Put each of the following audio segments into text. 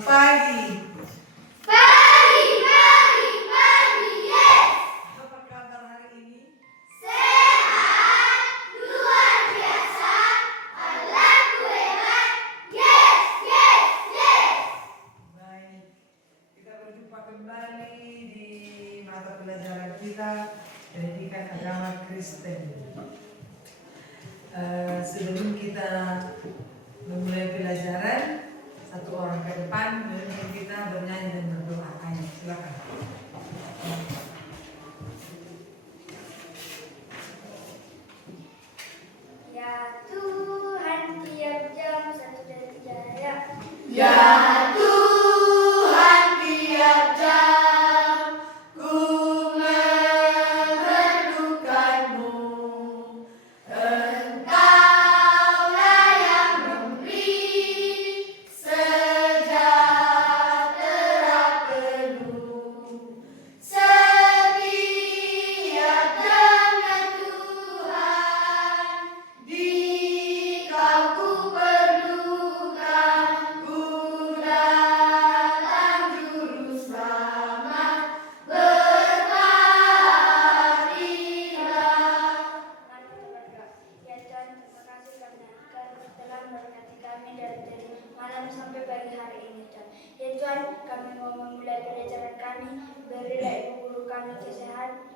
Pagi. Pagi, yes. Apa kabar hari ini? Sehat, luar biasa, Allahku hebat, yes. Baik, kita berjumpa kembali di mata pelajaran kita Pendidikan Agama Kristen. Sebelum kita memulai pelajaran, satu orang ke depan memimpin kita bernyanyi dan berdoa. Ayo, silakan. Ya Tuhan, tiap jam satu dan jaya. Ya Tuhan, tiap jam ku memerlukan-Mu. Engkaulah yang memberi sejahtera penuh. Setiap dengan Tuhan, di Kau ku perlukan, ku datang juru selamat, berbahagialah. Mari kita berdoa. Ya Tuhan, terima kasih karena Engkau telah memberkati kami dari malam sampai pagi hari ini, Tuhan. Ya Tuhan, kami mau memulai pelajaran kami. Berilah ibu guru kami kesehatan,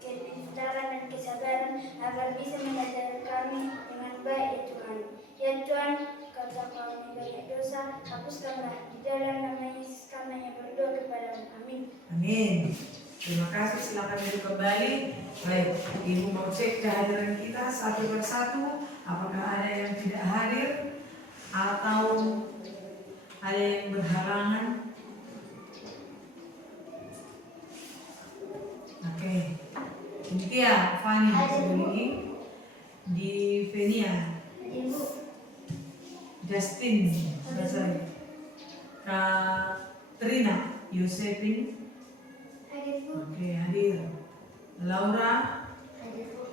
kepintaran dan kesabaran agar bisa mengajar kami dengan baik, ya Tuhan. Ya Tuhan, kata kami banyak dosa, hapuskanlah di dalam nama Yesus kami yang berdoa kepadamu. Amin. Amin. Terima kasih, silakan duduk kembali. Baik, Ibu mau cek kehadiran kita satu persatu. Apakah ada yang tidak hadir atau ada yang berhalangan? Oke. Cynthia, Fanny, Suli, di Venia, Ibu, Justin, Basari, Katrina, Yosepin, hadir Bu, oke, hadir. Laura, hadir Bu,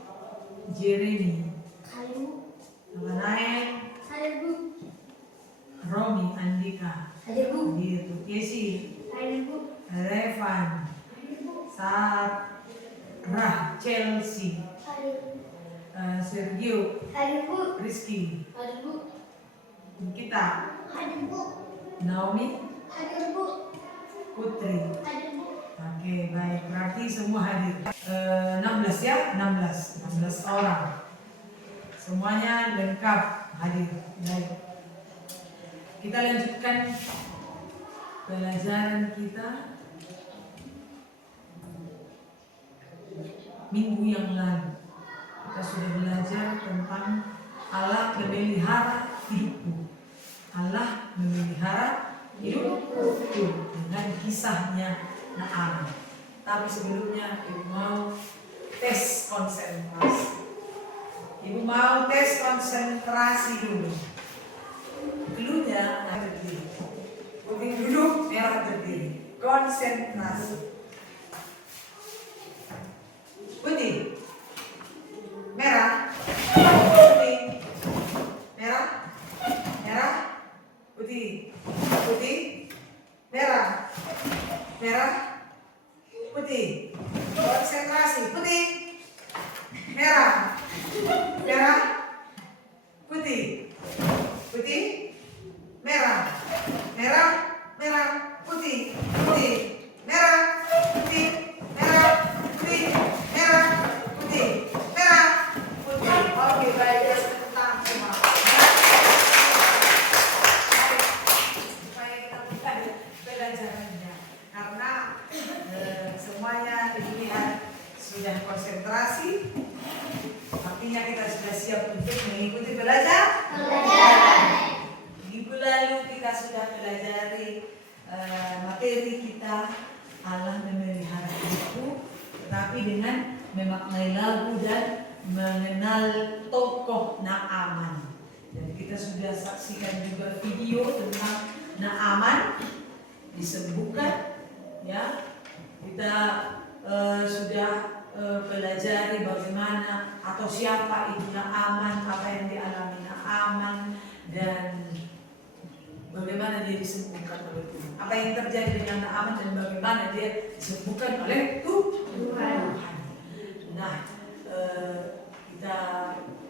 Jeremy, hadir Bu, Nabanae, hadir Bu, Romi, Andika, hadir Bu, hadir. Kesi, hadir Bu, Revan, hadir Bu, Sarah, Chelsea, hadir Bu, Sergio, hadir Bu, Rizky, hadir Bu, Nikita, hadir Bu, Naomi, hadir Bu, Putri. hadir Bu. Oke, baik. Berarti semua hadir. 16 ya? 16 orang. Semuanya lengkap hadir. Baik. Kita lanjutkan pelajaran kita minggu yang lalu. Kita sudah belajar tentang Allah memelihara hidupku. Allah memelihara hidupku dengan kisahnya Naaman. Tapi sebelumnya Ibu mau tes konsentrasi. Ibu mau tes konsentrasi dulu. Dulunya berdiri. Putih duduk, merah berdiri. Konsentrasi. Putih, merah, putih, merah, merah, putih, putih, merah, merah, putih. Konsentrasi. Putih, merah, merah, putih, putih, merah, merah, merah, putih, putih, merah, putih, merah, putih, merah, putih, merah, putih. Oke, baik, ya sebentar semua. Supaya kita bukan pelajarannya, karena semuanya dilihat sudah konsentrasi, artinya kita sudah siap untuk mengikuti pelajaran. Minggu lalu kita sudah pelajari materi kita Allah memelihara hidupku, tetapi dengan memaknai lagu dan mengenal tokoh Naaman. Dan kita sudah saksikan juga video tentang Naaman disembuhkan, ya. Kita sudah pelajari bagaimana atau siapa itu Naaman, apa yang dialami Naaman, dan bagaimana dia disembuhkan oleh Tuhan. Apa yang terjadi dengan Naaman dan bagaimana dia disembuhkan oleh Tuhan. Nah, kita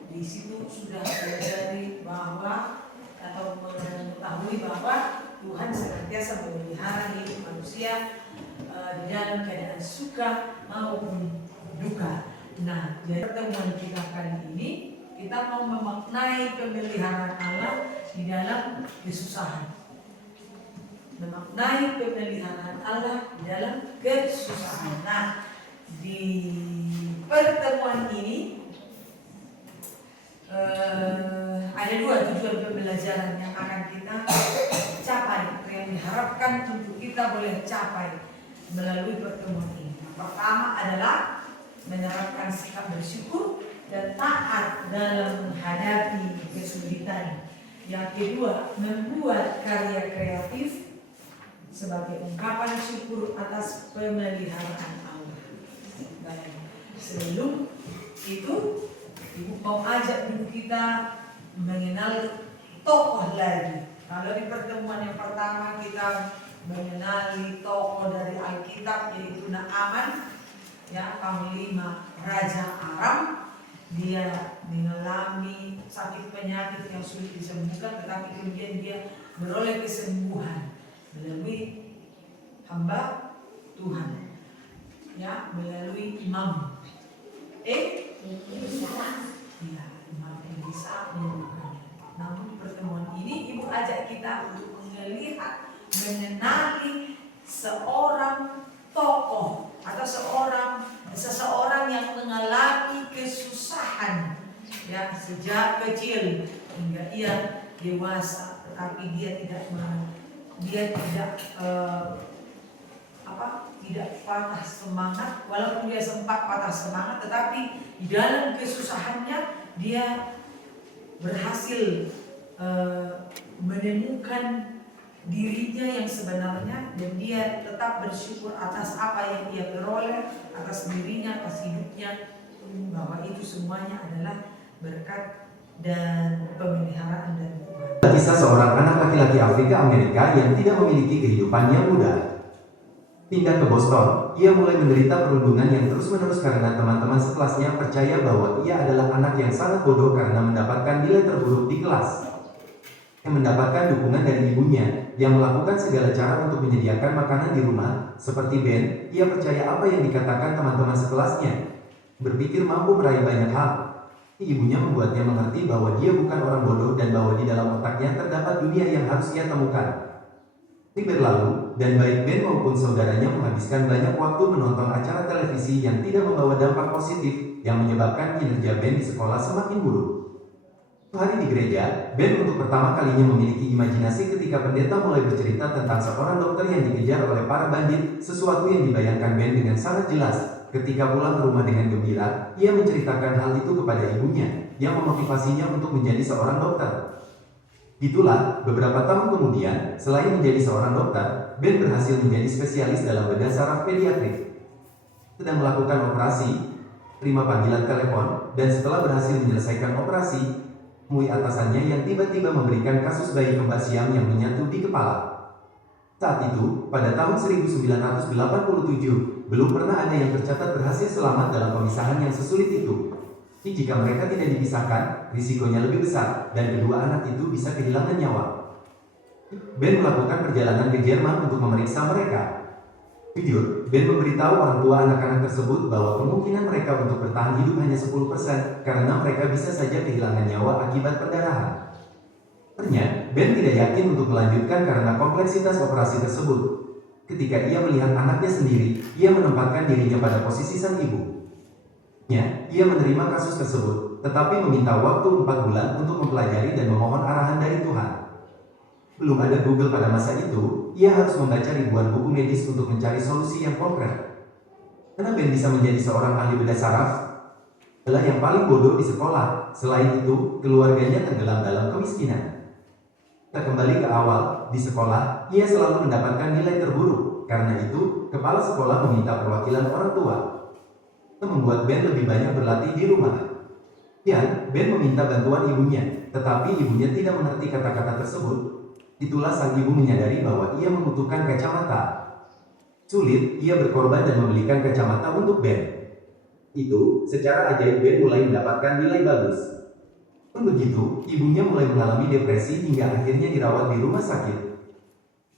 di situ sudah mempelajari bahwa atau mengetahui bahwa Tuhan senantiasa memelihara hidup manusia di dalam keadaan suka maupun duka. Nah, jadi pertemuan kita kali ini kita mau memaknai pemeliharaan Allah di dalam kesusahan. Memaknai pemeliharaan Allah di dalam kesusahan. Nah, di pertemuan ini ada dua tujuan pembelajaran yang akan kita capai, yang diharapkan untuk kita boleh capai melalui pertemuan ini. Pertama adalah menerapkan sikap bersyukur dan taat dalam menghadapi kesulitan. Yang kedua, membuat karya kreatif sebagai ungkapan syukur atas pemeliharaan Allah. Baik, sebelum itu Ibu mau ajak dulu kita mengenal tokoh lagi. Kalau di pertemuan yang pertama kita mengenali tokoh dari Alkitab yaitu Naaman, ya, panglima Raja Aram. Dia mengalami sakit penyakit yang sulit disembuhkan, tetapi kemudian dia beroleh kesembuhan melalui hamba Tuhan, ya, melalui imam ya, imam Elisa menyembuhkannya. Namun pertemuan ini Ibu ajak kita untuk melihat, mengenali seorang tokoh atau seseorang yang mengalami kesusahan, ya, sejak kecil hingga ia dewasa, tetapi dia tidak tidak patah semangat. Walaupun dia sempat patah semangat, tetapi di dalam kesusahannya dia berhasil menemukan dirinya yang sebenarnya, dan dia tetap bersyukur atas apa yang dia peroleh, atas dirinya, atas hidupnya, bahwa itu semuanya adalah berkat dan pemeliharaan dari Tuhan. Kisah seorang anak laki-laki Afrika Amerika yang tidak memiliki kehidupan yang mudah. Pindah ke Boston, ia mulai menderita perundungan yang terus-menerus karena teman-teman sekelasnya percaya bahwa ia adalah anak yang sangat bodoh karena mendapatkan nilai terburuk di kelas. Ia mendapatkan dukungan dari ibunya yang melakukan segala cara untuk menyediakan makanan di rumah. Seperti Ben, ia percaya apa yang dikatakan teman-teman sekelasnya. Berpikir mampu meraih banyak hal. Ibunya membuatnya mengerti bahwa dia bukan orang bodoh dan bahwa di dalam otaknya terdapat dunia yang harus ia temukan. Ini berlalu, dan baik Ben maupun saudaranya menghabiskan banyak waktu menonton acara televisi yang tidak membawa dampak positif yang menyebabkan kinerja Ben di sekolah semakin buruk. Suatu hari di gereja, Ben untuk pertama kalinya memiliki imajinasi ketika pendeta mulai bercerita tentang seorang dokter yang dikejar oleh para bandit, sesuatu yang dibayangkan Ben dengan sangat jelas. Ketika pulang ke rumah dengan gembira, ia menceritakan hal itu kepada ibunya, yang memotivasinya untuk menjadi seorang dokter. Itulah, beberapa tahun kemudian, selain menjadi seorang dokter, Ben berhasil menjadi spesialis dalam bedah saraf pediatrik. Sedang melakukan operasi, terima panggilan telepon, dan setelah berhasil menyelesaikan operasi, temui atasannya yang tiba-tiba memberikan kasus bayi kembar siam yang menyatu di kepala. Saat itu, pada tahun 1987, belum pernah ada yang tercatat berhasil selamat dalam pemisahan yang sesulit itu. Jika mereka tidak dipisahkan, risikonya lebih besar, dan kedua anak itu bisa kehilangan nyawa. Ben melakukan perjalanan ke Jerman untuk memeriksa mereka. Jujur, Ben memberitahu orang tua anak-anak tersebut bahwa kemungkinan mereka untuk bertahan hidup hanya 10% karena mereka bisa saja kehilangan nyawa akibat pendarahan. Ternyata, Ben tidak yakin untuk melanjutkan karena kompleksitas operasi tersebut. Ketika ia melihat anaknya sendiri, ia menempatkan dirinya pada posisi sang ibu. Ia menerima kasus tersebut, tetapi meminta waktu 4 bulan untuk mempelajari dan memohon arahan dari Tuhan. Belum ada Google pada masa itu, ia harus membaca ribuan buku medis untuk mencari solusi yang konkret. Karena Ben bisa menjadi seorang ahli bedah saraf, adalah yang paling bodoh di sekolah. Selain itu, keluarganya tenggelam dalam kemiskinan. Kita kembali ke awal, di sekolah, ia selalu mendapatkan nilai terburuk. Karena itu, kepala sekolah meminta perwakilan orang tua. Itu membuat Ben lebih banyak berlatih di rumah. Ben meminta bantuan ibunya, tetapi ibunya tidak mengerti kata-kata tersebut. Itulah sang ibu menyadari bahwa ia membutuhkan kacamata. Sulit, ia berkorban dan membelikan kacamata untuk Ben. Itu, secara ajaib Ben mulai mendapatkan nilai bagus. Pun begitu, ibunya mulai mengalami depresi hingga akhirnya dirawat di rumah sakit.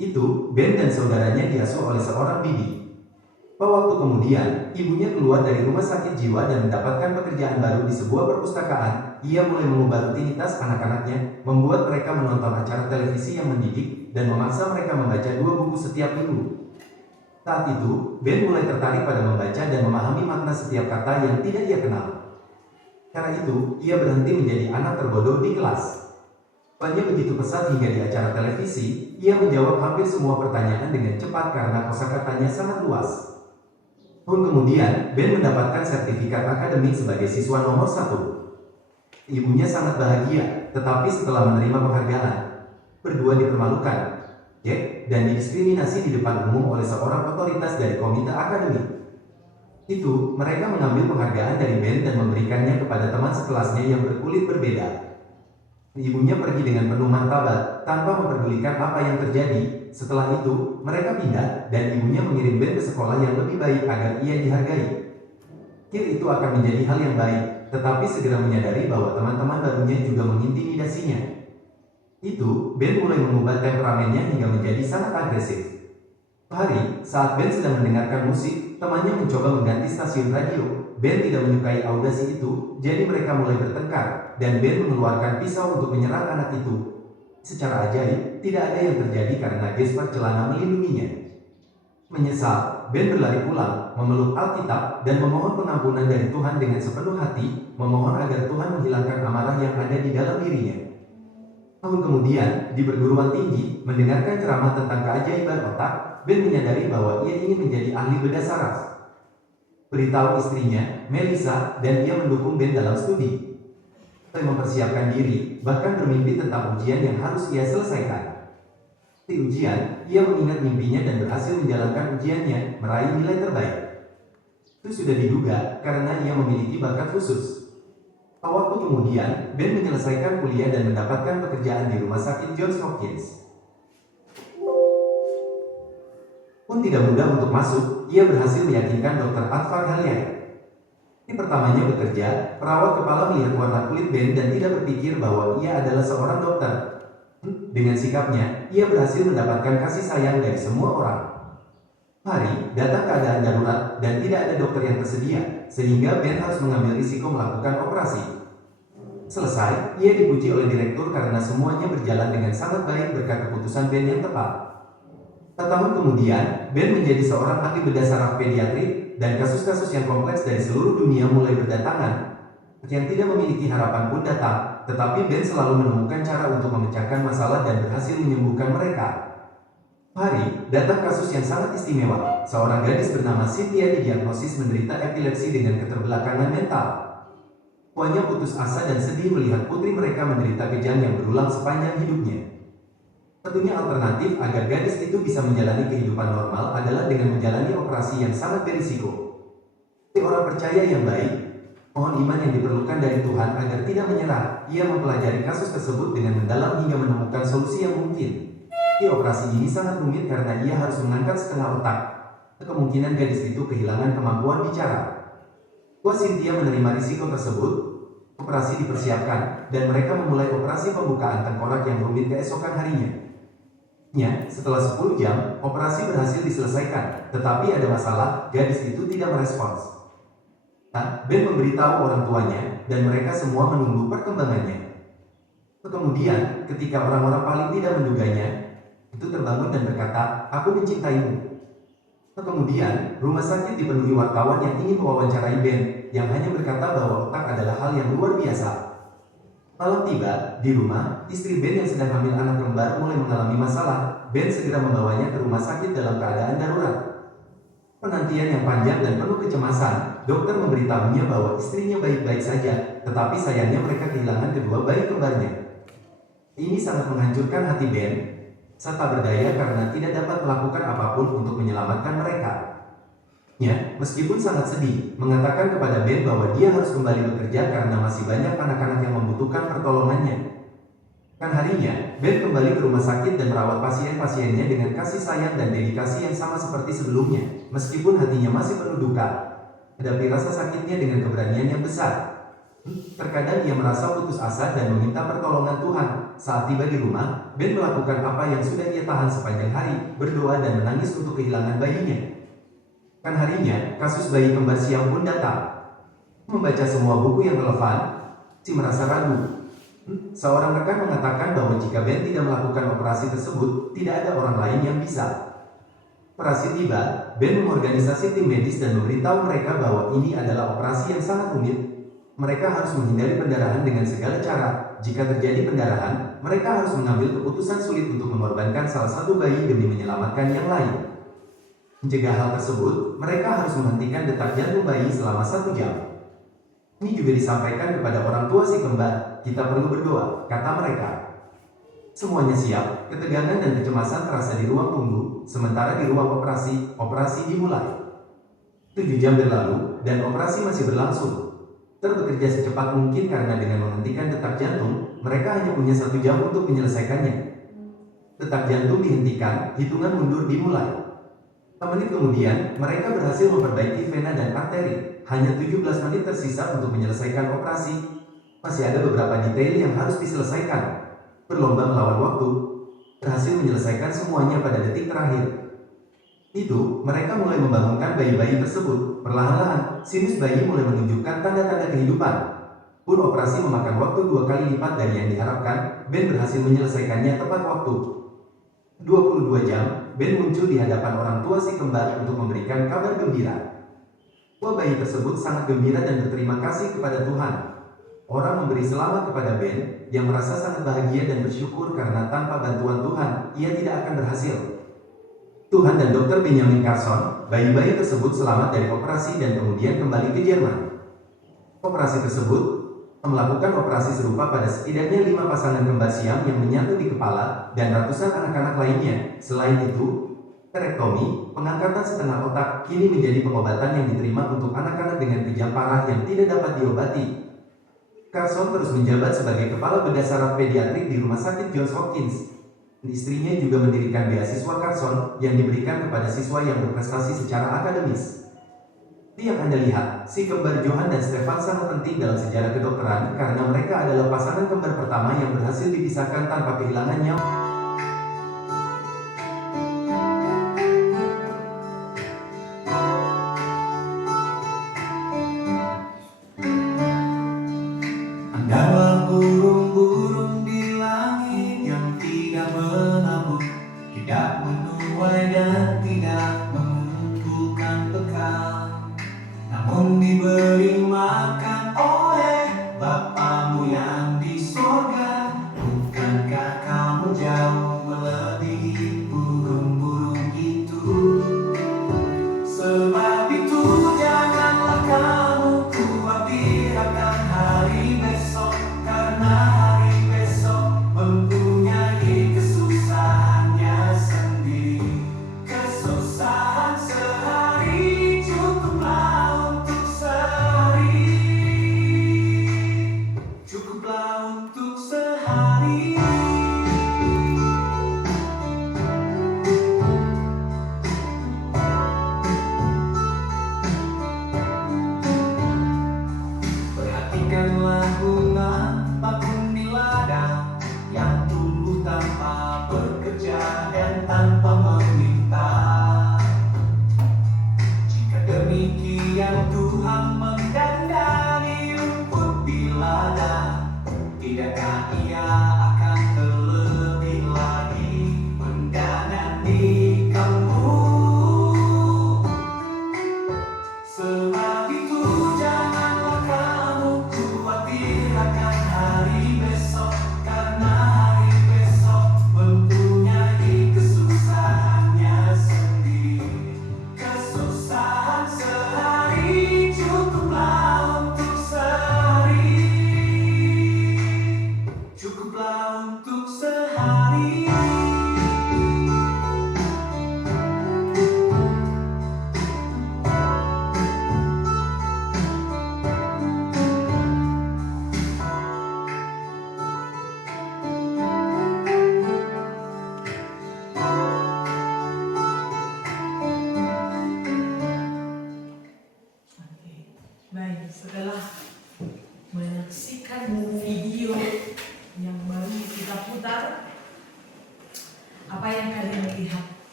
Itu, Ben dan saudaranya diasuh oleh seorang bibi. Waktu kemudian, ibunya keluar dari rumah sakit jiwa dan mendapatkan pekerjaan baru di sebuah perpustakaan. Ia mulai mengubah rutinitas anak-anaknya, membuat mereka menonton acara televisi yang mendidik, dan memaksa mereka membaca 2 buku setiap minggu. Saat itu, Ben mulai tertarik pada membaca dan memahami makna setiap kata yang tidak ia kenal. Cara itu, ia berhenti menjadi anak terbodoh di kelas. Banyak begitu pesat hingga di acara televisi, ia menjawab hampir semua pertanyaan dengan cepat karena kosakatanya sangat luas. Tahun kemudian, Ben mendapatkan sertifikat akademik sebagai siswa nomor 1. Ibunya sangat bahagia, tetapi setelah menerima penghargaan, berdua dipermalukan, dan didiskriminasi di depan umum oleh seorang otoritas dari komite akademik. Itu, mereka mengambil penghargaan dari Ben dan memberikannya kepada teman sekelasnya yang berkulit berbeda. Ibunya pergi dengan penuh martabat, tanpa memperdulikan apa yang terjadi. Setelah itu, mereka pindah, dan ibunya mengirim Ben ke sekolah yang lebih baik agar ia dihargai. Pikir itu akan menjadi hal yang baik, tetapi segera menyadari bahwa teman-teman barunya juga mengintimidasinya. Itu, Ben mulai mengubah temperamennya hingga menjadi sangat agresif. Hari, saat Ben sedang mendengarkan musik, temannya mencoba mengganti stasiun radio. Ben tidak menyukai audasi itu, jadi mereka mulai bertengkar, dan Ben mengeluarkan pisau untuk menyerang anak itu. Secara ajaib, tidak ada yang terjadi karena gesper celana melindunginya. Menyesal, Ben berlari pulang, memeluk Alkitab, dan memohon pengampunan dari Tuhan dengan sepenuh hati, memohon agar Tuhan menghilangkan amarah yang ada di dalam dirinya. Tahun kemudian, di perguruan tinggi, mendengarkan ceramah tentang keajaiban otak, Ben menyadari bahwa ia ingin menjadi ahli bedah saraf. Beritahu istrinya, Melissa, dan ia mendukung Ben dalam studi. Mulai mempersiapkan diri, bahkan bermimpi tentang ujian yang harus ia selesaikan. Di ujian, ia mengingat mimpinya dan berhasil menjalankan ujiannya, meraih nilai terbaik. Itu sudah diduga, karena ia memiliki bakat khusus. Waktu kemudian, Ben menyelesaikan kuliah dan mendapatkan pekerjaan di rumah sakit Johns Hopkins. Pun tidak mudah untuk masuk, ia berhasil meyakinkan Dr. Atfar Halian. Di pertamanya bekerja, perawat kepala melihat warna kulit Ben dan tidak berpikir bahwa ia adalah seorang dokter. Dengan sikapnya, ia berhasil mendapatkan kasih sayang dari semua orang. Hari, datang keadaan darurat dan tidak ada dokter yang tersedia, sehingga Ben harus mengambil risiko melakukan operasi. Selesai, ia dipuji oleh direktur karena semuanya berjalan dengan sangat baik berkat keputusan Ben yang tepat. 4 tahun kemudian, Ben menjadi seorang ahli bedah saraf pediatri, dan kasus-kasus yang kompleks dari seluruh dunia mulai berdatangan. Yang tidak memiliki harapan pun datang, tetapi Ben selalu menemukan cara untuk memecahkan masalah dan berhasil menyembuhkan mereka. Hari, datang kasus yang sangat istimewa. Seorang gadis bernama Cynthia didiagnosis menderita epilepsi dengan keterbelakangan mental. Tuanya putus asa dan sedih melihat putri mereka menderita kejang yang berulang sepanjang hidupnya. Satunya alternatif agar gadis itu bisa menjalani kehidupan normal adalah dengan menjalani operasi yang sangat berisiko. Sebagai orang percaya yang baik, mohon iman yang diperlukan dari Tuhan agar tidak menyerah. Ia mempelajari kasus tersebut dengan mendalam hingga menemukan solusi yang mungkin. Di operasi ini sangat rumit karena ia harus mengangkat setengah otak. Kemungkinan gadis itu kehilangan kemampuan bicara. Cynthia menerima risiko tersebut. Operasi dipersiapkan, dan mereka memulai operasi pembukaan tengkorak yang rumit keesokan harinya. Setelah 10 jam, operasi berhasil diselesaikan, tetapi ada masalah, gadis itu tidak merespons. Ben memberitahu orang tuanya, dan mereka semua menunggu perkembangannya. Kemudian, ketika orang-orang paling tidak menduganya, itu terbangun dan berkata, "Aku mencintaimu." Kemudian, rumah sakit dipenuhi wartawan yang ingin mewawancarai Ben, yang hanya berkata bahwa otak adalah hal yang luar biasa. Malam tiba, di rumah, istri Ben yang sedang hamil anak kembar mulai mengalami masalah. Ben segera membawanya ke rumah sakit dalam keadaan darurat. Penantian yang panjang dan penuh kecemasan, dokter memberitahunya bahwa istrinya baik-baik saja, tetapi sayangnya mereka kehilangan kedua bayi kembarnya. Ini sangat menghancurkan hati Ben, serta berdaya karena tidak dapat melakukan apapun untuk menyelamatkan mereka. Meskipun sangat sedih, mengatakan kepada Ben bahwa dia harus kembali bekerja karena masih banyak anak-anak yang membutuhkan pertolongannya. Kan harinya, Ben kembali ke rumah sakit dan merawat pasien-pasiennya dengan kasih sayang dan dedikasi yang sama seperti sebelumnya. Meskipun hatinya masih penuh duka, hadapi rasa sakitnya dengan keberanian yang besar. Terkadang ia merasa putus asa dan meminta pertolongan Tuhan. Saat tiba di rumah, Ben melakukan apa yang sudah ia tahan sepanjang hari, berdoa dan menangis untuk kehilangan bayinya. Kan harinya, kasus bayi kembar siam pun datang. Membaca semua buku yang relevan, si merasa ragu. Seorang rekan mengatakan bahwa jika Ben tidak melakukan operasi tersebut, tidak ada orang lain yang bisa. Operasi tiba, Ben mengorganisasi tim medis dan memberitahu mereka bahwa ini adalah operasi yang sangat rumit. Mereka harus menghindari pendarahan dengan segala cara. Jika terjadi pendarahan, mereka harus mengambil keputusan sulit untuk mengorbankan salah satu bayi demi menyelamatkan yang lain. Mencegah hal tersebut, mereka harus menghentikan detak jantung bayi selama 1 jam. Ini juga disampaikan kepada orang tua si kembar. Kita perlu berdoa, kata mereka. Semuanya siap, ketegangan dan kecemasan terasa di ruang tunggu, sementara di ruang operasi dimulai. 7 jam berlalu, dan operasi masih berlangsung. Bekerja secepat mungkin karena dengan menghentikan detak jantung, mereka hanya punya 1 jam untuk menyelesaikannya. Detak jantung dihentikan, hitungan mundur dimulai. 5 menit kemudian, mereka berhasil memperbaiki vena dan arteri. Hanya 17 menit tersisa untuk menyelesaikan operasi. Masih ada beberapa detail yang harus diselesaikan. Berlomba melawan waktu, berhasil menyelesaikan semuanya pada detik terakhir. Itu, mereka mulai membangunkan bayi-bayi tersebut. Perlahan-lahan, sinus bayi mulai menunjukkan tanda-tanda kehidupan. Pun operasi memakan waktu 2 kali lipat dari yang diharapkan, Ben berhasil menyelesaikannya tepat waktu. 22 jam, Ben muncul di hadapan orang tua si kembar untuk memberikan kabar gembira. Bayi tersebut sangat gembira dan berterima kasih kepada Tuhan. Orang memberi selamat kepada Ben, yang merasa sangat bahagia dan bersyukur karena tanpa bantuan Tuhan, ia tidak akan berhasil. Tuhan dan Dr. Benjamin Carson, bayi-bayi tersebut selamat dari operasi dan kemudian kembali ke Jerman. Operasi tersebut melakukan operasi serupa pada setidaknya 5 pasangan kembar siam yang menyatu di kepala dan ratusan anak-anak lainnya. Selain itu, terektomi, pengangkatan setengah otak, kini menjadi pengobatan yang diterima untuk anak-anak dengan kejang parah yang tidak dapat diobati. Carson terus menjabat sebagai kepala bedah saraf pediatrik di Rumah Sakit Johns Hopkins. Istrinya juga mendirikan beasiswa Carson yang diberikan kepada siswa yang berprestasi secara akademis. Yang Anda lihat, si kembar Johan dan Stefan sangat penting dalam sejarah kedokteran karena mereka adalah pasangan kembar pertama yang berhasil dipisahkan tanpa kehilangan nyawa. Andailah burung-burung di langit yang tidak menabur, tidak menuai dan tidak mengumpulkan bekal, namun diberi makan oleh Bapamu yang di sorga. Bukankah kamu jauh melebihi burung-burung itu? Sebab itu janganlah kamu khawatirkan hari besok, karena hari besok mempunyai kesusahannya sendiri. Kesusahan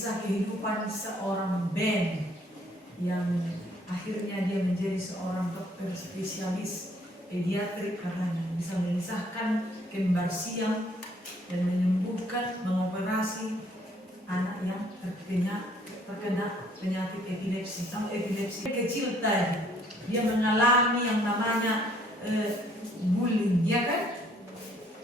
kisah kehidupan seorang Ben yang akhirnya dia menjadi seorang dokter spesialis pediatrik karena bisa memisahkan kembar siam dan menyembuhkan, mengoperasi anak yang terkena penyakit epilepsi. Tahu epilepsi kecil tadi dia mengalami yang namanya bullying, ya kan?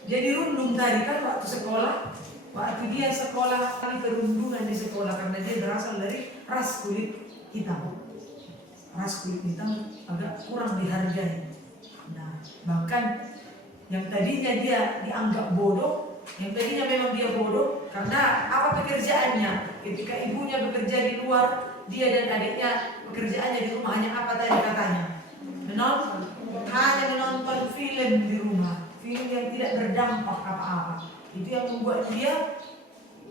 Jadi rundung tadi kan waktu sekolah, waktu dia sekolah kali perundungan di sekolah karena dia berasal dari ras kulit hitam. Ras kulit hitam agak kurang dihargai. Nah, bahkan yang tadinya dia dianggap bodoh, yang tadinya memang dia bodoh karena apa pekerjaannya? Ketika ibunya bekerja di luar, dia dan adiknya pekerjaannya di rumah hanya apa tadi katanya? Hanya menonton film di rumah, film yang tidak berdampak apa-apa. Itu yang membuat dia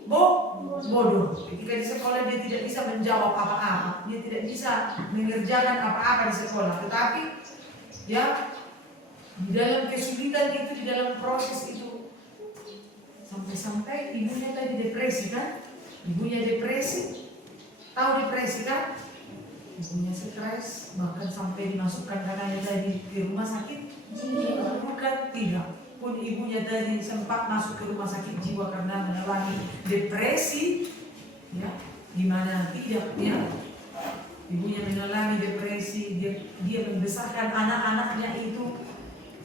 bodoh. Ketika di sekolah dia tidak bisa menjawab apa-apa, dia tidak bisa mengerjakan apa-apa di sekolah. Tetapi ya di dalam kesulitan itu, di dalam proses itu, sampai-sampai ibunya tadi depresi kan? Ibunya depresi, tahu depresi kan? Ibunya stres, bahkan sampai dimasukkan katanya tadi ke rumah sakit jiwa. Bukan, tidak. Pun ibunya tadi sempat masuk ke rumah sakit jiwa karena mengalami depresi, ya, dimana tidak, ya. Ibunya mengalami depresi, dia membesarkan anak-anaknya itu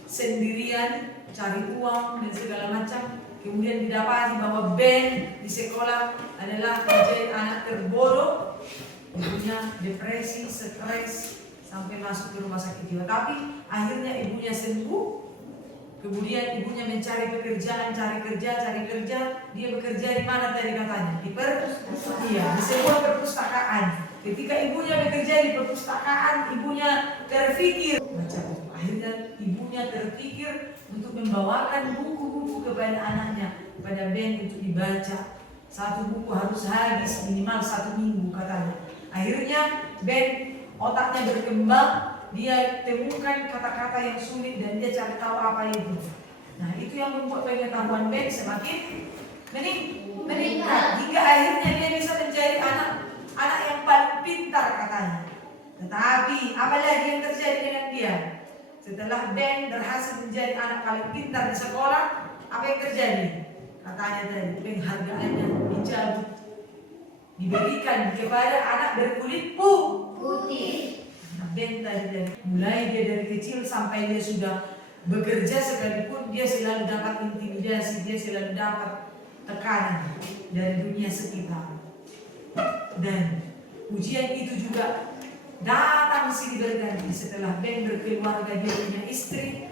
sendirian, cari uang dan segala macam. Kemudian didapati bahwa Ben di sekolah adalah menjadi anak terbodoh. Ibunya depresi, stres, sampai masuk ke rumah sakit jiwa. Tapi akhirnya ibunya sembuh. Kemudian ibunya mencari pekerjaan, cari kerja. Dia bekerja di mana tadi katanya? Di sebuah perpustakaan. Ketika ibunya bekerja di perpustakaan, ibunya terpikir macam itu. Akhirnya ibunya terpikir untuk membawakan buku-buku kepada anaknya, kepada Ben untuk dibaca. Satu buku harus habis minimal 1 minggu katanya. Akhirnya Ben otaknya berkembang, dia temukan kata-kata yang sulit dan dia cari tahu apa itu. Nah, itu yang membuat pengetahuan Ben semakin meningkat hingga akhirnya dia bisa menjadi anak yang paling pintar katanya. Tetapi apalagi yang terjadi dengan dia? Setelah Ben berhasil menjadi anak paling pintar di sekolah, apa yang terjadi? Katanya tadi penghargaannya dicabut, diberikan kepada anak berkulit putih. Nah, Ben tadi mulai dia dari kecil sampai dia sudah bekerja sekalipun dia selalu dapat intimidasi, dia selalu dapat tekanan dari dunia sekitar. Dan ujian itu juga datang silih berganti. Setelah Ben berkeluarga, dia punya istri,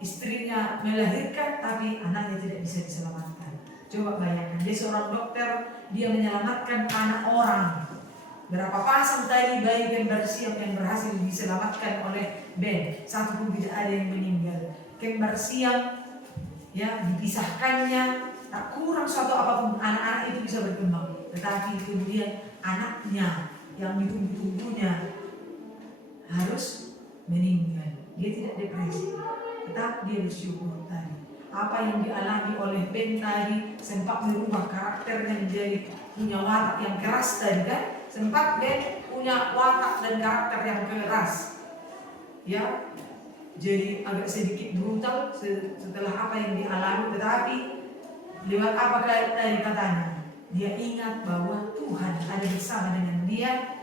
istrinya melahirkan tapi anaknya tidak bisa diselamatkan. Coba bayangkan, dia seorang dokter, dia menyelamatkan anak orang. Berapa pasang tadi bayi kembar siam yang berhasil diselamatkan oleh Ben, satu pun tidak ada yang meninggal. Kembar siam ya dipisahkannya, tak kurang suatu apapun, anak-anak itu bisa berkembang. Tetapi kemudian anaknya yang ditunggu-tunggunya harus meninggal. Dia tidak depresi, tetapi dia bersyukur tadi. Apa yang dialami oleh Ben tadi sempat merubah karakternya menjadi punya watak yang keras tadi kan? Sempat Ben punya watak dan karakter yang keras, ya, jadi agak sedikit brutal setelah apa yang dialami. Tetapi lewat apa tadi katanya? Dia ingat bahwa Tuhan ada bersama dengan dia.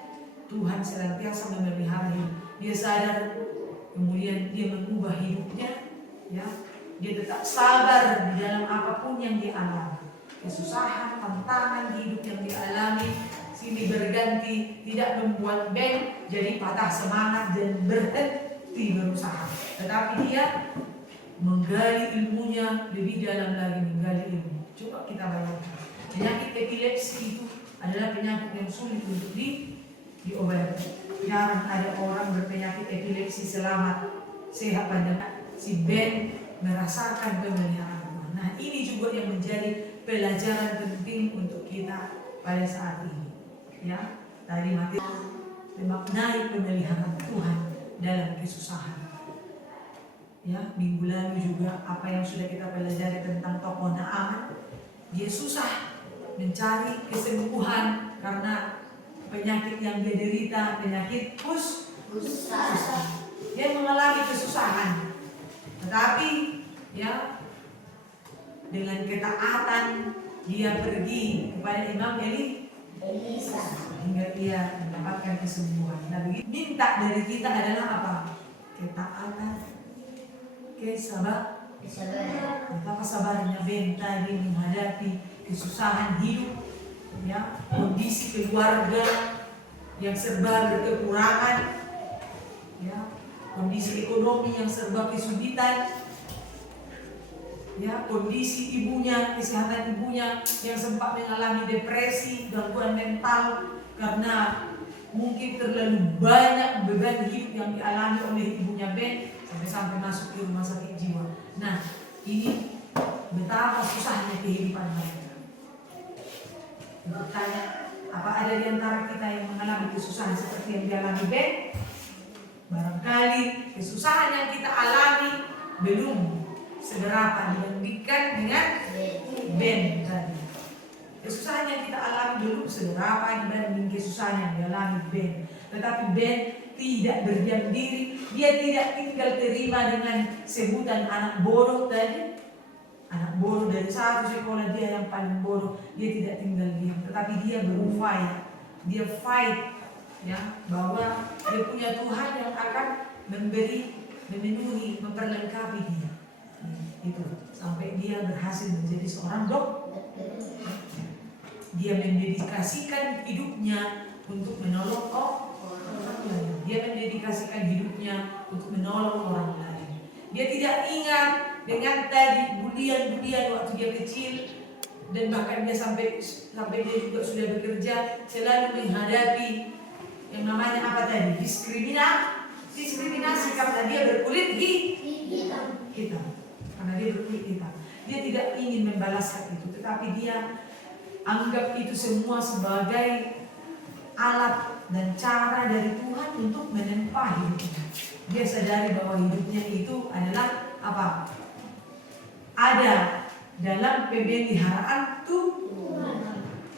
Tuhan senantiasa memelihara hidup. Dia sadar, kemudian dia mengubah hidupnya, ya. Dia tetap sabar di dalam apapun yang dialami. Kesusahan, tantangan hidup yang dialami silih berganti tidak membuat Ben jadi patah semangat dan berhenti berusaha. Tetapi dia menggali ilmunya lebih dalam lagi, menggali ilmu. Coba kita bayangkan, penyakit epilepsi itu adalah penyakit yang sulit untuk diobati. Jarang ada orang berpenyakit epilepsi selamat sehat pada. Si Ben merasakan pemeliharaan Tuhan. Nah, ini juga yang menjadi pelajaran penting untuk kita pada saat ini. Ya, tadi materi memaknai pemeliharaan Tuhan dalam kesusahan. Ya, minggu lalu juga apa yang sudah kita pelajari tentang tokoh Naaman. Dia susah, mencari kesembuhan karena penyakit yang dia derita, penyakit dia mengalami kesusahan. Tetapi ya dengan ketaatan dia pergi kepada Imam Elisa hingga dia mendapatkan kesembuhan. Nah, minta dari kita adalah apa? Ketaatan, kesabaran. Betapa sabarnya Ben tadi menghadapi kesusahan hidup, ya, kondisi keluarga yang serba berkekurangan, ya, kondisi ekonomi yang serba kesulitan, ya, kondisi ibunya, kesehatan ibunya yang sempat mengalami depresi, gangguan mental karena mungkin terlalu banyak beban hidup yang dialami oleh ibunya Ben sampai masuk ke rumah sakit jiwa. Nah, ini betapa susahnya kehidupan mereka. Bertanya, apa ada di antara kita yang mengalami kesusahan seperti yang dialami Ben? Barangkali kesusahan yang kita alami belum seberapa dibandingkan dengan Ben tadi. Kesusahan yang kita alami belum seberapa dibanding kesusahan yang dialami Ben. Tetapi Ben tidak berdiam diri, dia tidak tinggal terima dengan sebutan anak bodoh tadi. Anak bodoh dari satu sekolah dia yang paling bodoh, dia tidak tinggal diam, tetapi dia berupaya, dia fight, ya, bahwa dia punya Tuhan yang akan memberi, memenuhi, memperlengkapi dia. Itu sampai dia berhasil menjadi seorang dokter. Dia mendedikasikan hidupnya untuk menolong orang lain. Dia mendedikasikan hidupnya untuk menolong orang lain. Dia tidak ingat dengan tadi bulian-bulian waktu dia kecil, dan bahkan dia sampai dia juga sudah bekerja selalu menghadapi yang namanya apa tadi? Diskriminasi karena dia berkulit hitam. Karena dia berkulit hitam. Dia tidak ingin membalaskan itu, tetapi dia anggap itu semua sebagai alat dan cara dari Tuhan untuk menempa hidupnya. Dia sadari bahwa hidupnya itu adalah apa? Ada dalam pemeliharaan Tuhan.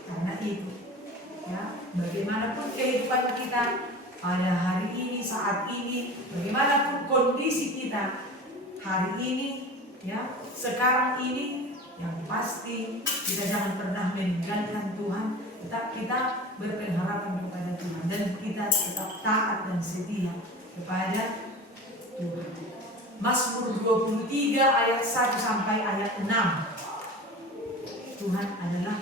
Karena itu, ya, bagaimanapun kehidupan kita pada hari ini, saat ini, bagaimanapun kondisi kita hari ini, ya, sekarang ini, yang pasti kita jangan pernah meninggalkan Tuhan. Tetap kita berpengharapan kepada Tuhan dan kita tetap taat dan setia kepada Tuhan. Mazmur 23 ayat 1 sampai ayat 6. Tuhan adalah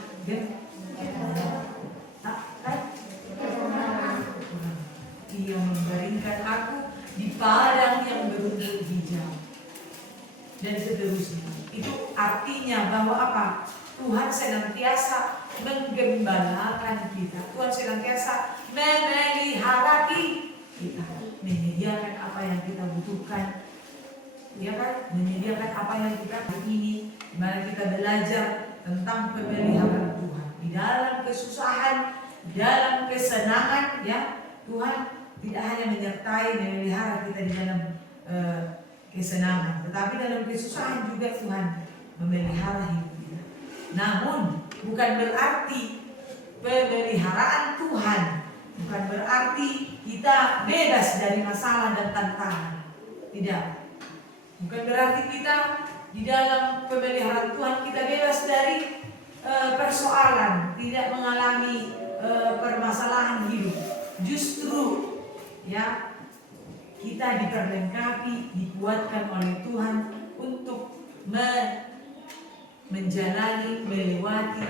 Dia membaringkan aku di padang yang berumput hijau dan seterusnya. Itu artinya bahwa apa? Tuhan senantiasa menggembalakan kita. Tuhan senantiasa memelihara kita, menyediakan apa yang kita butuhkan, ya kan? Menyediakan apa yang kita ini, di mana kita belajar tentang pemeliharaan Tuhan di dalam kesusahan, di dalam kesenangan, ya, Tuhan tidak hanya menyertai memelihara kita di dalam kesenangan, tetapi dalam kesusahan juga Tuhan memelihara hidup kita. Namun bukan berarti pemeliharaan Tuhan bukan berarti kita bebas dari masalah dan tantangan. Tidak. Bukan berarti kita di dalam pemeliharaan Tuhan kita bebas dari persoalan, tidak mengalami permasalahan hidup. Justru, ya, kita diperlengkapi, dikuatkan oleh Tuhan untuk menjalani, melewati,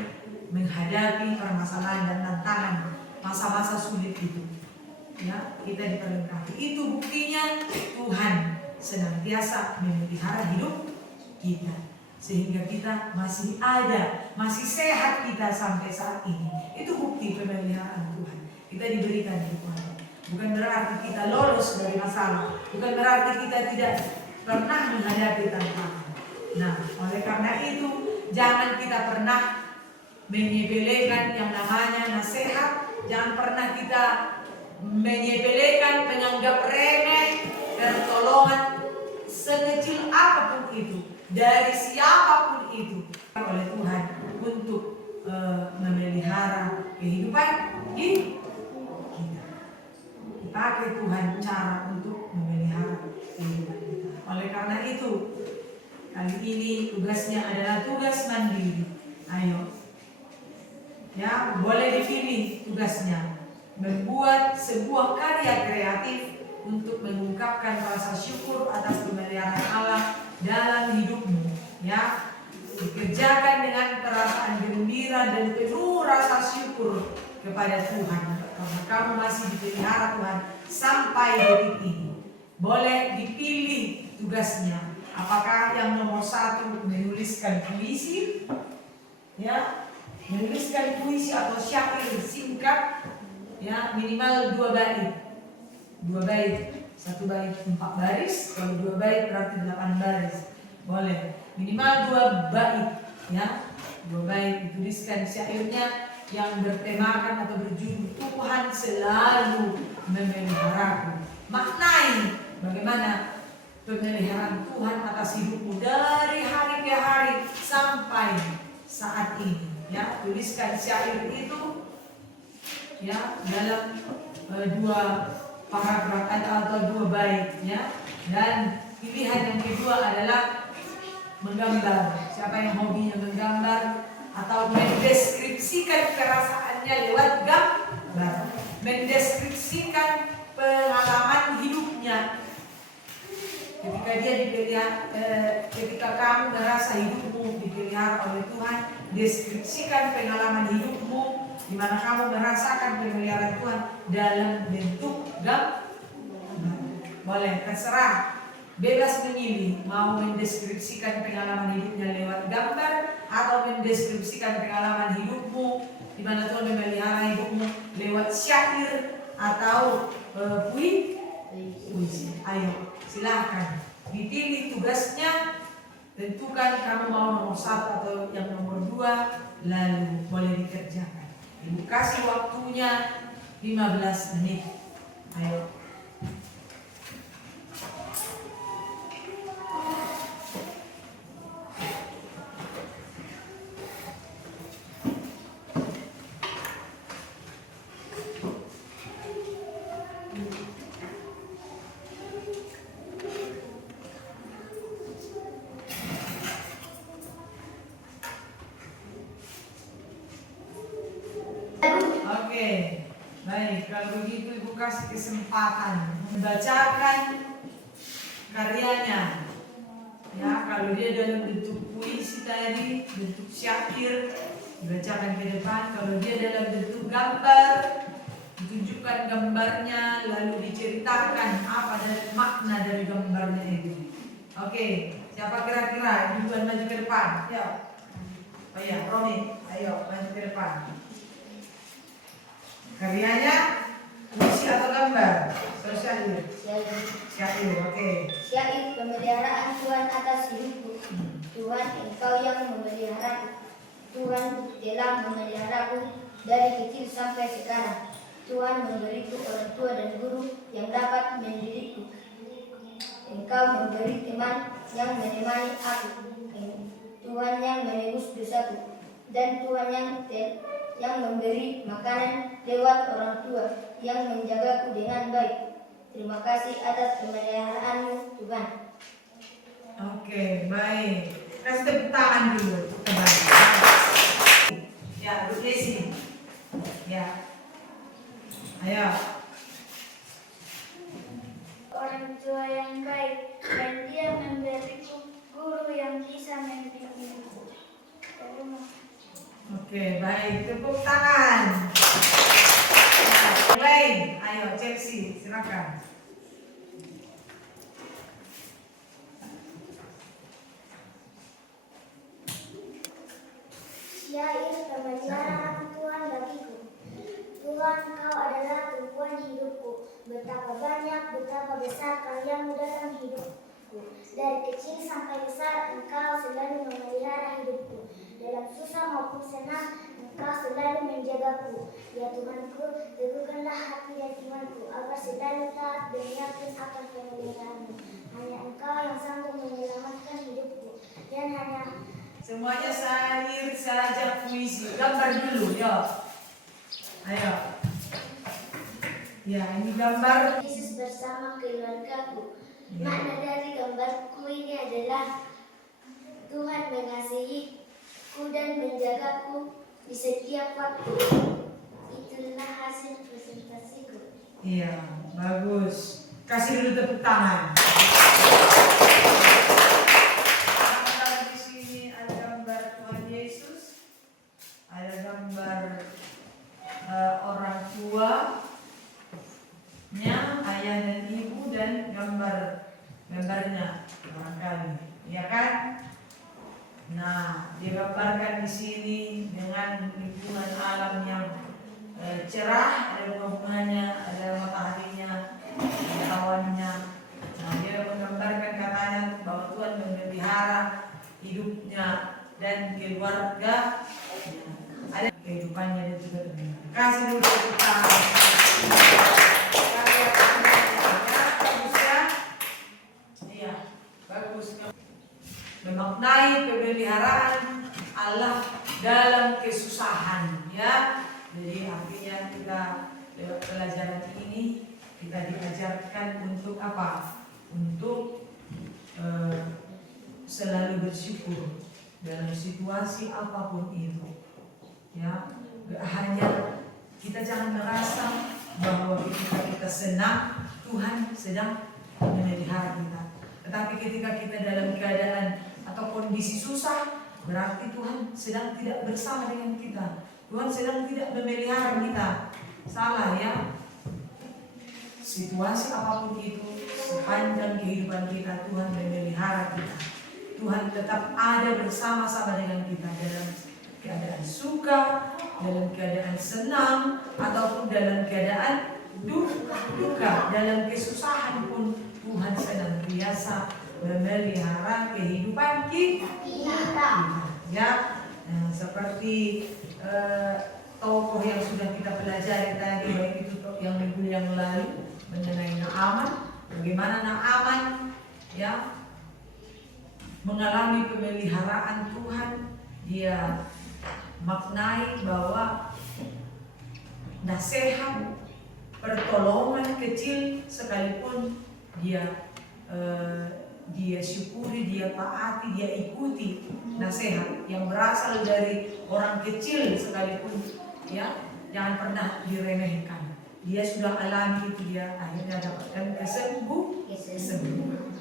menghadapi permasalahan dan tantangan masa-masa sulit itu. Ya, kita diperlengkapi. Itu buktinya Tuhan senantiasa memelihara hidup kita sehingga kita masih ada, masih sehat kita sampai saat ini. Itu bukti pemeliharaan Tuhan. Kita diberikan Tuhan. Bukan berarti kita lolos dari masalah, bukan berarti kita tidak pernah menghadapi tantangan. Nah, oleh karena itu jangan kita pernah menyepelekan yang namanya nasihat, jangan pernah kita menyepelekan, menganggap remeh pertolongan sekecil apapun itu dari siapapun itu oleh Tuhan untuk kehidupan kita. Dipakai Tuhan cara untuk memelihara kehidupan kita. Oleh karena itu, kali ini tugasnya adalah tugas mandiri. Ayo, ya boleh dipilih tugasnya. Membuat sebuah karya kreatif untuk mengungkapkan rasa syukur atas pemeliharaan Allah dalam hidupmu. Ya, dikerjakan dengan perasaan gembira dan penuh rasa syukur kepada Tuhan karena kamu masih dipelihara Tuhan sampai detik ini. Boleh dipilih tugasnya. Apakah yang nomor 1 menuliskan puisi, ya, menuliskan puisi atau syair singkat, ya, minimal 2 bait. 2 bait, 1 bait 4 baris, kalau 2 bait berarti 8 baris. Boleh minimal 2 bait, ya, 2 bait dituliskan syairnya yang bertemakan atau berjudul Tuhan selalu memeliharaku. Maknai bagaimana pemeliharaan Tuhan atas hidupmu dari hari ke hari sampai saat ini. Ya, tuliskan syair itu, ya, dalam 2 paragraf atau 2 bait, ya. Dan pilihan yang kedua adalah menggambar. Siapa yang hobinya menggambar atau mendeskripsikan perasaannya lewat gambar, mendeskripsikan pengalaman hidupnya ketika dia dipelihara, ketika kamu merasa hidupmu dipelihara oleh Tuhan. Deskripsikan pengalaman hidupmu di mana kamu merasakan pemeliharaan Tuhan dalam bentuk gambar. Boleh, terserah, bebas memilih mau mendeskripsikan pengalaman hidupnya lewat gambar atau mendeskripsikan pengalaman hidupmu di mana Tuhan memelihara hidupmu lewat syair atau puisi. Ayo, silakan dipilih tugasnya. Tentukan kamu mau nomor 1 atau yang nomor 2, lalu boleh dikerjakan. Ibu kasih waktunya 15 menit. Ayo. Oke, baik. Kalau begitu Ibu kasih kesempatan membacakan karyanya. Ya, kalau dia dalam bentuk puisi tadi, bentuk syair, dibacakan ke depan. Kalau dia dalam bentuk gambar, ditunjukkan gambarnya, lalu diceritakan apa dari makna dari gambarnya itu. Oke, siapa kira-kira duluan maju ke depan? Ya. Oh ya, Romi, ayo maju ke depan. Karyanya puisi atau gambar? Syair. Syair, oke. Syair pemeliharaan Tuhan atas hidupku. Tuhan, Engkau yang memelihara. Tuhan telah memeliharaku dari kecil sampai sekarang. Tuhan memberiku orang tua dan guru yang dapat mendidikku. Engkau memberi teman yang menemani aku. Tuhan yang menebus dosaku. Dan Tuhan yang memberi makanan lewat orang tua yang menjagaku dengan baik. Terima kasih atas pemeliharaan-Mu, Tuhan. Oke, baik. Kasih tepuk tangan dulu. Ya, Bu Desi. Ya. Ayo. Orang tua yang baik, dan Dia memberiku guru yang bisa membimbingku. Oke, baik. Tepuk tangan. Yang lain, ayo Chelsea, silakan. Syair pemeliharaan Tuhan bagiku. Tuhan, Kau adalah tumpuan hidupku. Betapa banyak, betapa besar karya-Mu dalam hidupku. Dari kecil sampai besar, Engkau selalu memelihara hidupku. Dalam susah maupun senang, Engkau selalu menjagaku. Ya Tuhanku, teguhkanlah hati dan imanku, agar selalu taat dan yakin akan pemeliharaan-Mu. Hanya Engkau yang sanggup menyelamatkan hidupku. Dan hanya Semuanya syair saja, puisi. Gambar dulu, ya. Ayo. Ya, ini gambar. Yesus bersama keluargaku. Ya. Makna dari gambarku ini adalah Tuhan mengasihiku dan menjagaku di setiap waktu. Itulah hasil presentasiku. Iya, bagus. Kasih dulu tepuk tangan. Gambar di sini ada gambar Tuhan Yesus, ada gambar orang tuanya, ayah dan ibu, dan gambarnya barangkali, ya kan? Nah, digambarkan di sini dengan lingkungan alam yang cerah, ada bunga-bunganya, ada mataharinya, ada awannya. Nah, dia menggambarkan katanya bahwa Tuhan memelihara hidupnya dan keluarga, ada kehidupannya dan juga dunia. Kasih dulu tepuk tangan. Bagus ya? Iya, bagus. Memaknai pemeliharaan Allah dalam kesusahan, ya. Jadi artinya kita lewat pelajaran ini kita diajarkan untuk apa? Untuk selalu bersyukur dalam situasi apapun itu. Ya, gak hanya kita jangan merasa bahwa ketika kita senang Tuhan sedang memelihara kita. Tetapi ketika kita dalam keadaan atau kondisi susah, berarti Tuhan sedang tidak bersama dengan kita. Tuhan sedang tidak memelihara kita. Salah ya. Situasi apapun itu, sepanjang kehidupan kita Tuhan memelihara kita. Tuhan tetap ada bersama-sama dengan kita dalam keadaan suka, dalam keadaan senang, ataupun dalam keadaan duka, dalam kesusahan pun Tuhan senantiasa memelihara kehidupan kita. Ya, nah, seperti tokoh yang sudah kita pelajari tadi, baik itu yang minggu yang lalu mengenai Naaman, bagaimana Naaman ya mengalami pemeliharaan Tuhan. Dia maknai bahwa nasihat, pertolongan kecil sekalipun dia syukuri, dia taati, dia ikuti nasihat yang berasal dari orang kecil sekalipun, ya, jangan pernah diremehkan. Dia sudah alami itu, dia akhirnya dapatkan kesembuhan.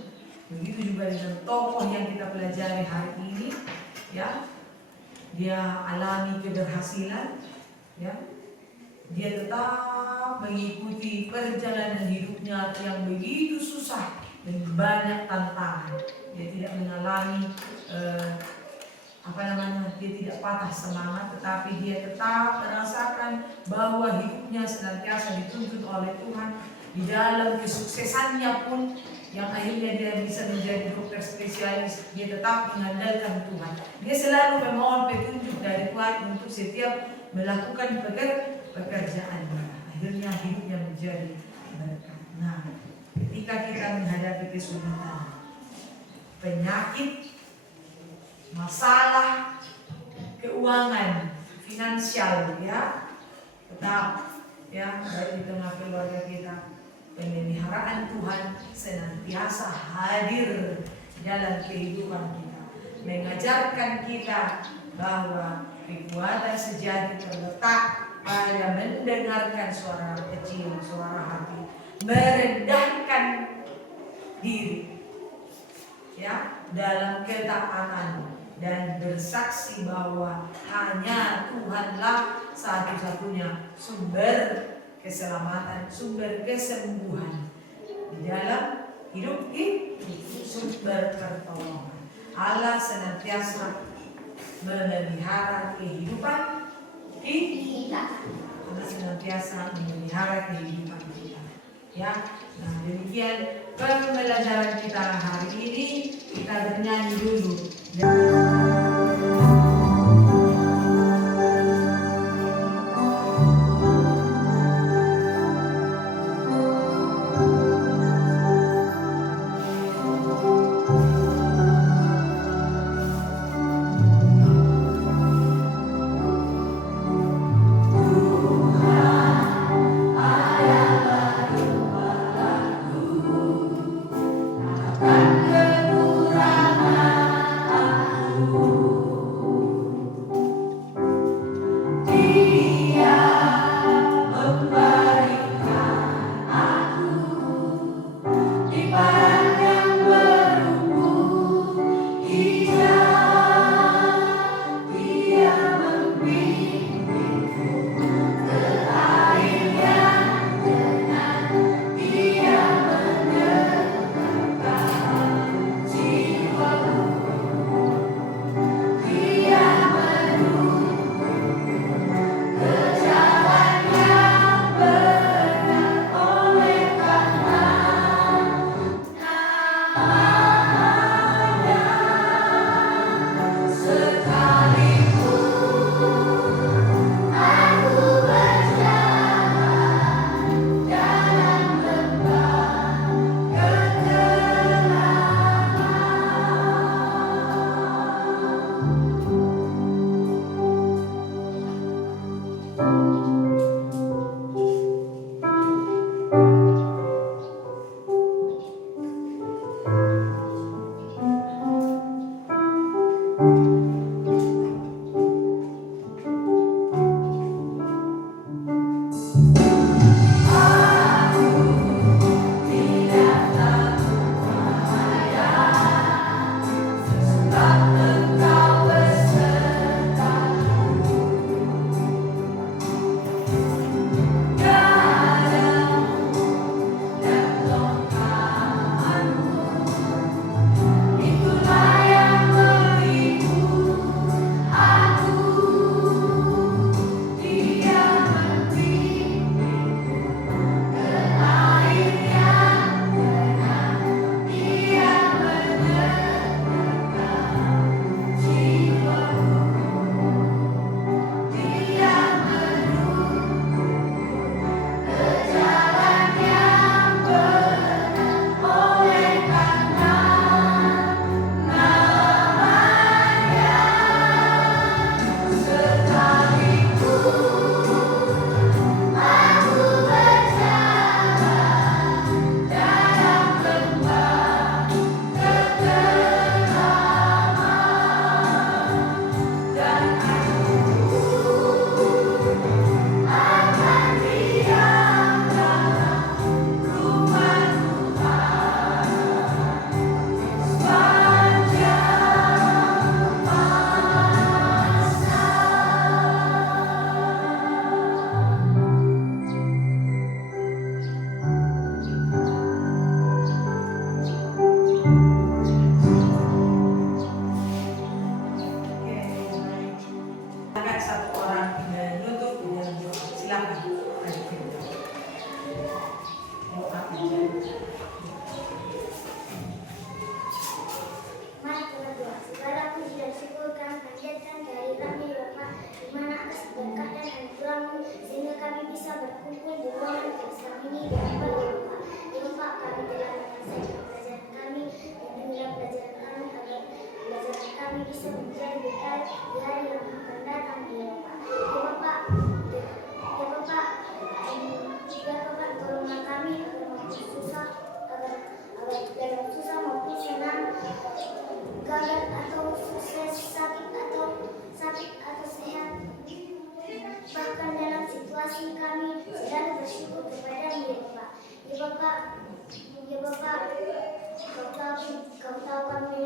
Begitu juga dengan tokoh yang kita pelajari hari ini, ya, dia alami keberhasilan, ya, dia tetap mengikuti perjalanan hidupnya yang begitu susah dan banyak tantangan. Dia tidak mengalami dia tidak patah semangat, tetapi dia tetap merasakan bahwa hidupnya senantiasa dituntun oleh Tuhan. Di dalam kesuksesannya pun, yang akhirnya dia bisa menjadi dokter spesialis, dia tetap mengandalkan Tuhan. Dia selalu memohon petunjuk dari Tuhan untuk setiap melakukan pekerjaannya. Akhirnya hidupnya menjadi berkat. Nah, ketika kita menghadapi kesulitan, penyakit, masalah keuangan, finansial, ya, tetap ya, dari tengah keluarga kita, pemeliharaan Tuhan senantiasa hadir dalam kehidupan kita, mengajarkan kita bahwa kekuatan sejati terletak pada mendengarkan suara kecil, suara hati, merendahkan diri, ya, dalam ketaatan, dan bersaksi bahwa hanya Tuhanlah satu-satunya sumber keselamatan, sumber kesembuhan di dalam hidup ini, sumber pertolongan. Allah senantiasa memelihara kehidupan kita. Allah senantiasa memelihara kehidupan kita. Ya, nah demikian pembelajaran kita hari ini. Kita bernyanyi dulu. Tuhan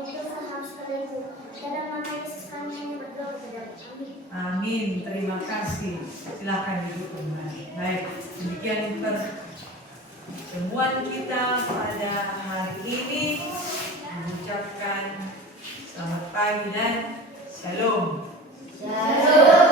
Tuhan harus padaku. Dalam nama Yesus kami hanya berdoa kepada Amin. Amin. Terima kasih. Silakan duduk kembali. Baik, demikian pertemuan kita pada hari ini. Mengucapkan selamat pagi dan shalom. Shalom.